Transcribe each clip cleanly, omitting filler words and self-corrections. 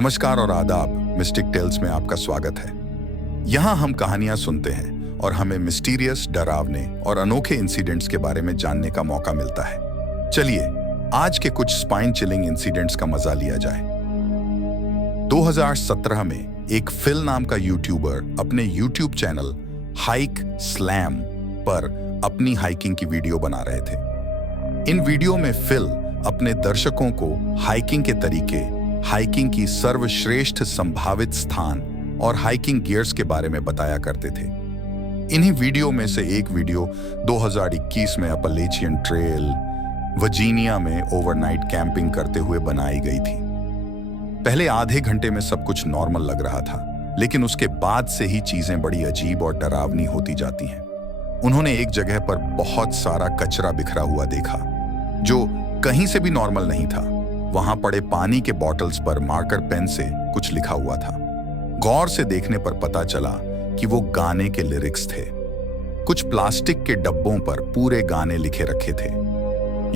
नमस्कार और आदाब। मिस्टिक टेल्स में आपका स्वागत है। यहाँ हम कहानियां सुनते हैं और हमें मिस्टीरियस, डरावने और अनोखे इंसिडेंट्स के बारे में जानने का मौका मिलता है। चलिए आज के कुछ स्पाइन चिलिंग इंसिडेंट्स का मजा लिया जाए। 2017 में एक फिल नाम का यूट्यूबर अपने यूट्यूब चैनल हाइक स्लैम पर अपनी हाइकिंग की वीडियो बना रहे थे। इन वीडियो में फिल अपने दर्शकों को हाइकिंग के तरीके, हाइकिंग की सर्वश्रेष्ठ संभावित स्थान और हाइकिंग गियर्स के बारे में बताया करते थे। इन्हीं वीडियो में से एक वीडियो 2021 में अपलेचियन ट्रेल वर्जीनिया में ओवरनाइट कैंपिंग करते हुए बनाई गई थी। पहले आधे घंटे में सब कुछ नॉर्मल लग रहा था, लेकिन उसके बाद से ही चीजें बड़ी अजीब और डरावनी होती जाती हैं। उन्होंने एक जगह पर बहुत सारा कचरा बिखरा हुआ देखा, जो कहीं से भी नॉर्मल नहीं था। वहां पड़े पानी के बॉटल्स पर मार्कर पेन से कुछ लिखा हुआ था। गौर से देखने पर पता चला कि वो गाने के लिरिक्स थे। कुछ प्लास्टिक के डब्बों पर पूरे गाने लिखे रखे थे।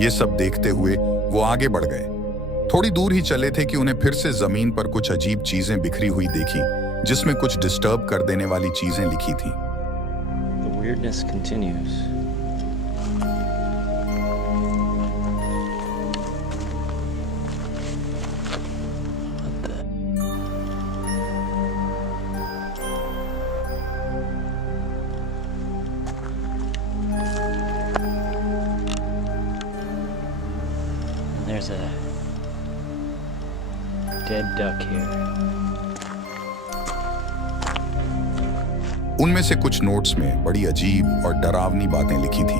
ये सब देखते हुए वो आगे बढ़ गए। थोड़ी दूर ही चले थे कि उन्हें फिर से जमीन पर कुछ अजीब चीजें बिखरी हुई देखी, जिसमें कुछ डिस्टर्ब कर देने वाली चीजें लिखी थी। The weirdness continues. There's a dead duck here. उनमें से कुछ नोट्स में बड़ी अजीब और डरावनी बातें लिखी थी।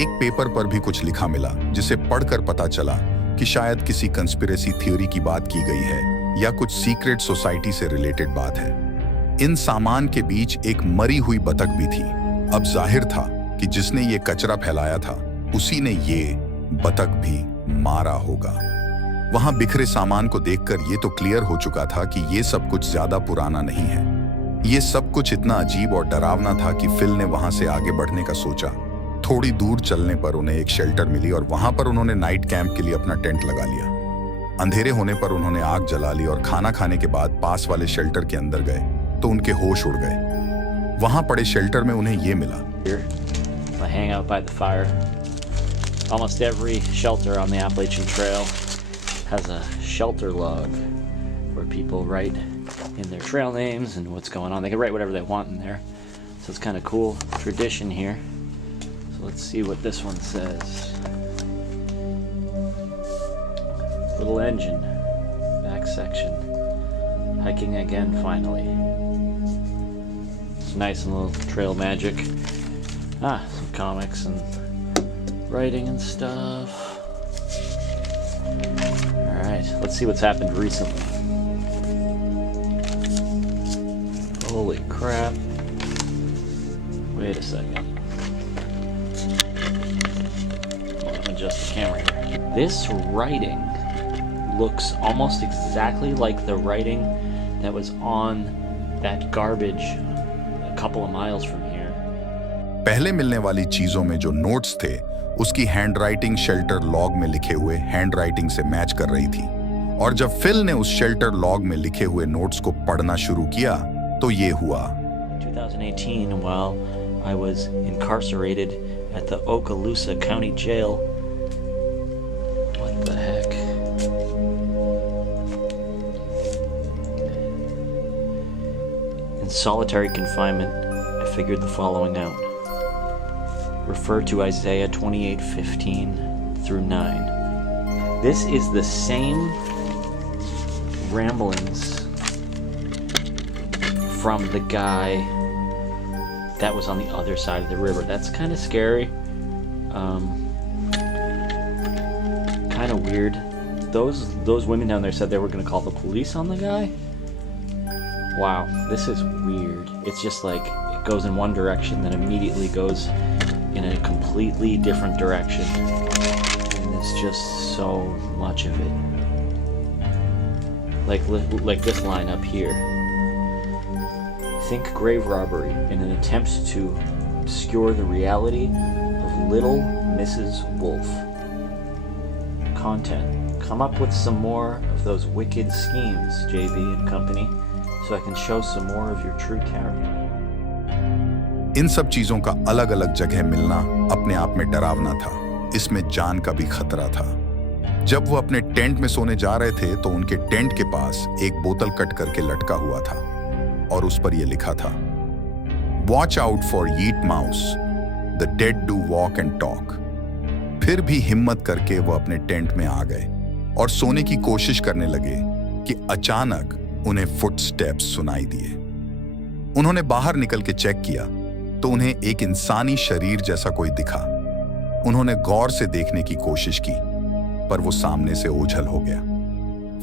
एक पेपर पर भी कुछ लिखा मिला, जिसे पढ़कर पता चला कि शायद किसी कंस्पिरेसी थ्योरी की बात की गई है या कुछ सीक्रेट सोसाइटी से रिलेटेड बात है। इन सामान के बीच एक मरी हुई बतख भी थी। अब जाहिर था कि जिसने ये कचरा फैलाया था, उसी ने ये बतख भी मारा होगा। वहां बिखरे सामान को देखकर ये तो क्लियर हो चुका था कि ये सब कुछ ज्यादा पुराना नहीं है। ये सब कुछ इतना अजीब और डरावना था कि फिल ने वहां से आगे बढ़ने का सोचा। थोड़ी दूर चलने पर उन्हें एक शेल्टर मिली और वहां पर उन्होंने नाइट कैंप के लिए अपना टेंट लगा लिया। अंधेरे होने पर उन्होंने आग जला ली और खाना खाने के बाद पास वाले शेल्टर के अंदर गए तो उनके होश उड़ गए। वहां पड़े शेल्टर में उन्हें ये मिला। I hang out by the fire. Almost every shelter on the Appalachian Trail has a shelter log where people write in their trail names and what's going on. They can write whatever they want in there. So it's kind of cool tradition here. So let's see what this one says. Little engine, back section. Hiking again finally. It's nice and little trail magic. Some comics and writing and stuff. Alright, let's see what's happened recently. Holy crap. Wait a second. Hold on, adjust the camera here. This writing looks almost exactly like the writing that was on that garbage a couple of miles from here. पहले मिलने वाली चीजों में जो notes थे, उसकी handwriting shelter log में लिखे हुए हैंडराइटिंग से मैच कर रही थी। और जब फिल ने उस शेल्टर लॉग में लिखे हुए नोट्स को पढ़ना शुरू किया तो ये हुआ। 2018, while I was incarcerated at the Okaloosa County Jail. What the heck? In solitary confinement, I figured the following out. Refer to Isaiah 28:15 through 9. This is the same ramblings from the guy that was on the other side of the river. That's kind of scary. Kind of weird. Those women down there said they were going to call the police on the guy. Wow, this is weird. It's just like it goes in one direction, then immediately goes in a completely different direction, and it's just so much of it. Like this line up here. Think grave robbery in an attempt to obscure the reality of Little Mrs. Wolf. Content: come up with some more of of those wicked schemes, JB and company, so I can show some more of your true character. इन सब चीजों का अलग अलग जगह मिलना अपने आप में डरावना था। इसमें जान का भी खतरा था। जब वो अपने टेंट में सोने जा रहे थे तो उनके टेंट के पास एक बोतल कट करके लटका हुआ था और उस पर यह लिखा था, watch out for yeet mouse, the dead do walk and talk. फिर भी हिम्मत करके वो अपने टेंट में आ गए और सोने की कोशिश करने लगे कि अचानक उन्हें फुटस्टेप्स सुनाई दिए। उन्होंने बाहर निकल के चेक किया तो उन्हें एक इंसानी शरीर जैसा कोई दिखा। उन्होंने गौर से देखने की कोशिश की पर वो सामने से ओझल हो गया।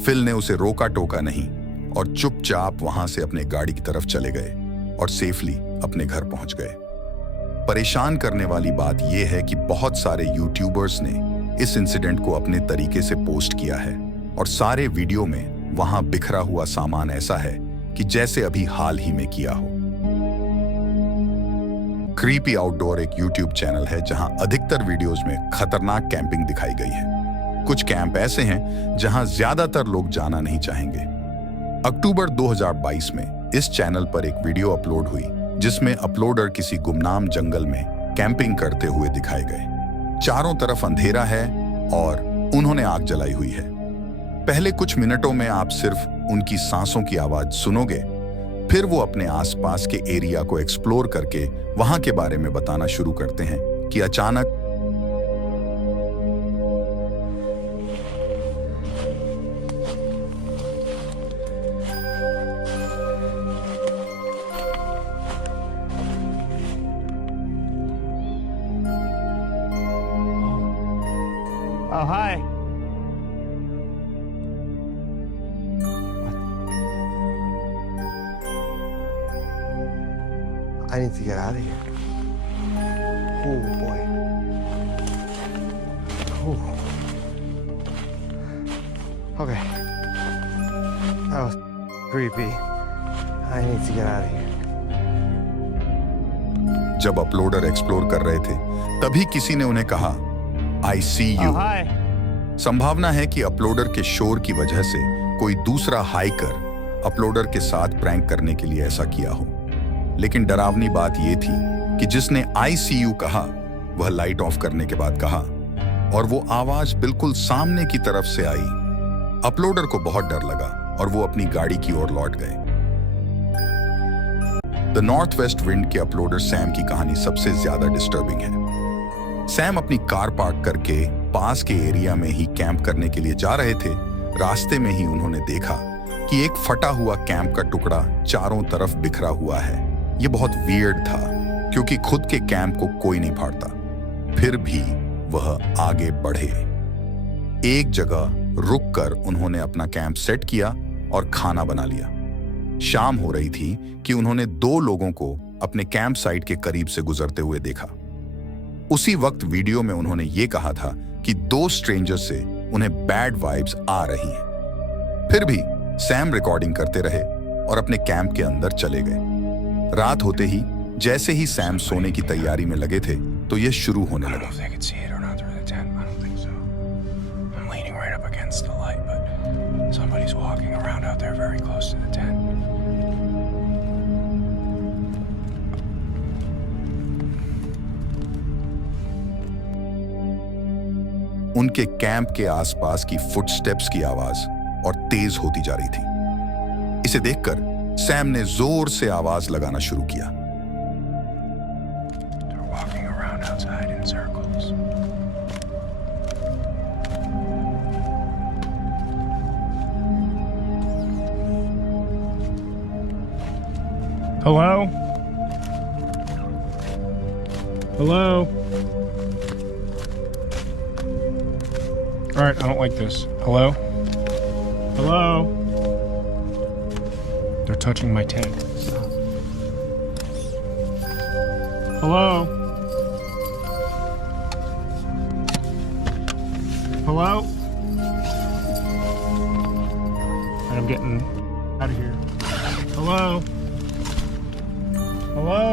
फिल ने उसे रोका टोका नहीं और चुपचाप वहां से अपने गाड़ी की तरफ चले गए और सेफली अपने घर पहुंच गए। परेशान करने वाली बात यह है कि बहुत सारे यूट्यूबर्स ने इस इंसिडेंट को अपने तरीके से पोस्ट किया है और सारे वीडियो में वहां बिखरा हुआ सामान ऐसा है कि जैसे अभी हाल ही में किया हो। क्रीपी आउटडोर एक यूट्यूब चैनल है जहां अधिकतर वीडियोस में खतरनाक कैंपिंग दिखाई गई है। कुछ कैंप ऐसे हैं जहां ज्यादातर लोग जाना नहीं चाहेंगे। अक्टूबर 2022 में इस चैनल पर एक वीडियो अपलोड हुई जिसमें अपलोडर किसी गुमनाम जंगल में कैंपिंग करते हुए दिखाए गए। चारों तरफ अंधेरा है और उन्होंने आग जलाई हुई है। पहले कुछ मिनटों में आप सिर्फ उनकी सांसों की आवाज सुनोगे, फिर वो अपने आसपास के एरिया को एक्सप्लोर करके वहां के बारे में बताना शुरू करते हैं कि अचानक Oh, hi. I need to get out of here. Oh, boy. Ooh. Okay. That was creepy. I need to get out of here. जब अपलोडर एक्सप्लोर कर रहे थे तभी किसी ने उन्हें कहा, आई सी यू। Oh, hi. संभावना है कि अपलोडर के शोर की वजह से कोई दूसरा हाइकर अपलोडर के साथ प्रैंक करने के लिए ऐसा किया हो। लेकिन डरावनी बात यह थी कि जिसने ICU कहा वह लाइट ऑफ करने के बाद कहा और वो आवाज बिल्कुल सामने की तरफ से आई। अपलोडर को बहुत डर लगा और वो अपनी गाड़ी की ओर लौट गए। द नॉर्थ वेस्ट विंड के अपलोडर सैम की कहानी सबसे ज्यादा डिस्टर्बिंग है। सैम अपनी कार पार्क करके पास के एरिया में ही कैंप करने के लिए जा रहे थे। रास्ते में ही उन्होंने देखा कि एक फटा हुआ कैंप का टुकड़ा चारों तरफ बिखरा हुआ है। यह बहुत वियर्ड था क्योंकि खुद के कैंप को कोई नहीं फाड़ता। फिर भी वह आगे बढ़े। एक जगह रुककर उन्होंने अपना कैंप सेट किया और खाना बना लिया। शाम हो रही थी कि उन्होंने 2 लोगों को अपने कैंप साइट के करीब से गुजरते हुए देखा। उसी वक्त वीडियो में उन्होंने ये कहा था कि 2 स्ट्रेंजर्स से उन्हें बैड वाइब्स आ रही हैं। फिर भी सैम रिकॉर्डिंग करते रहे और अपने कैंप के अंदर चले गए। रात होते ही जैसे ही सैम सोने की तैयारी में लगे थे तो यह शुरू होने लगा। उनके कैंप के आसपास की फुटस्टेप्स की आवाज और तेज होती जा रही थी। इसे देखकर सैम ने जोर से आवाज लगाना शुरू किया। Hello? Hello? Alright, I don't like this. Hello? Hello? They're touching my tent. Hello? Hello? I'm getting out of here. Hello? Hello?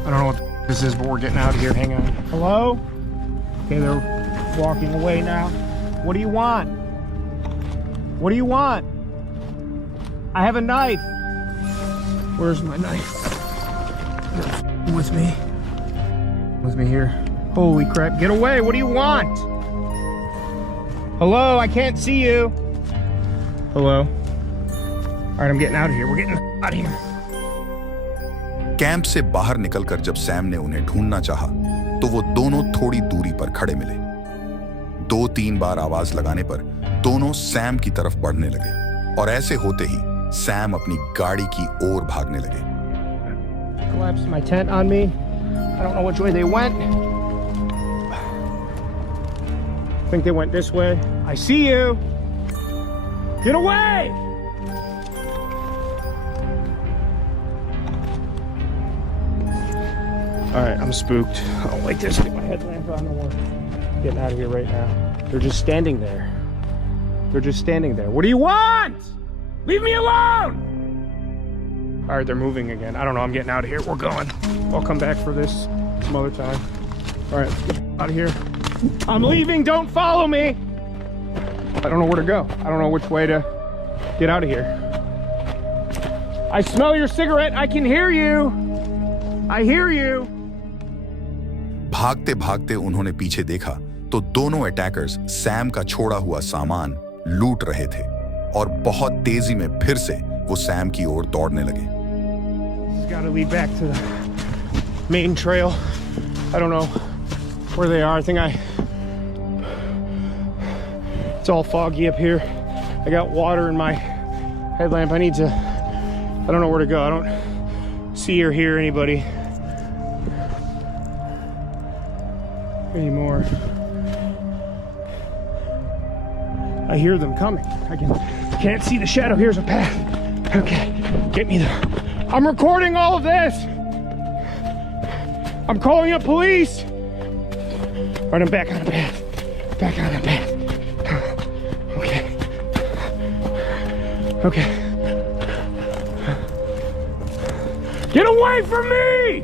I don't know what this is, but we're getting out of here. Hang on. Hello? Okay, they're walking away now. What do you want? What do you want? I have a knife. Where's my knife? With me. With me here. Holy crap. Get away. What do you want? Hello? I can't see you. Hello? All right, I'm getting out of here. We're getting out of here. Camp से बाहर निकलकर जब Sam ने उन्हें ढूंढना चाहा, तो वो दोनों थोड़ी दूरी पर खड़े मिले। 2-3 बार आवाज लगाने पर दोनों सैम की तरफ बढ़ने लगे और ऐसे होते ही सैम अपनी गाड़ी की ओर भागने लगे। Collapsed my tent on me. I don't know which way they went. I think they went this way. I see you. Get away! All right, I'm spooked. I don't like this. Get my headlamp on. No more. Getting out of here right now. They're just standing there. They're just standing there. What do you want? Leave me alone! All right, they're moving again. I don't know. I'm getting out of here. We're going. I'll come back for this some other time. All right, let's get out of here. I'm leaving. Don't follow me. I don't know where to go. I don't know which way to get out of here. I smell your cigarette. I can hear you. I hear you. भागते भागते उन्होंने पीछे देखा तो दोनों attackers Sam का छोड़ा हुआ सामान लूट रहे थे और बहुत तेजी में फिर से वो सैम की ओर दौड़ने लगे। Gotta lead back to the main trail. I don't know where they are. I think it's all foggy up here. I got water in my headlamp. I don't know where to go. I don't see or hear anybody anymore. I hear them coming. I can't see the shadow. Here's a path. Okay, get me there. I'm recording all of this. I'm calling up police. All right, I'm back on the path. Back on the path. Okay. Okay. Get away from me!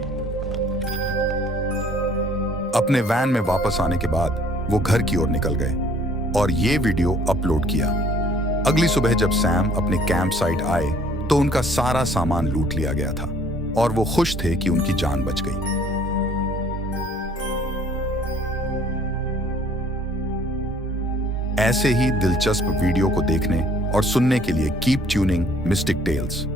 अपने van में वापस आने के बाद वो घर की ओर निकल गए और ये वीडियो अपलोड किया। अगली सुबह जब सैम अपने कैंप साइट आए तो उनका सारा सामान लूट लिया गया था और वो खुश थे कि उनकी जान बच गई। ऐसे ही दिलचस्प वीडियो को देखने और सुनने के लिए कीप ट्यूनिंग मिस्टिक टेल्स।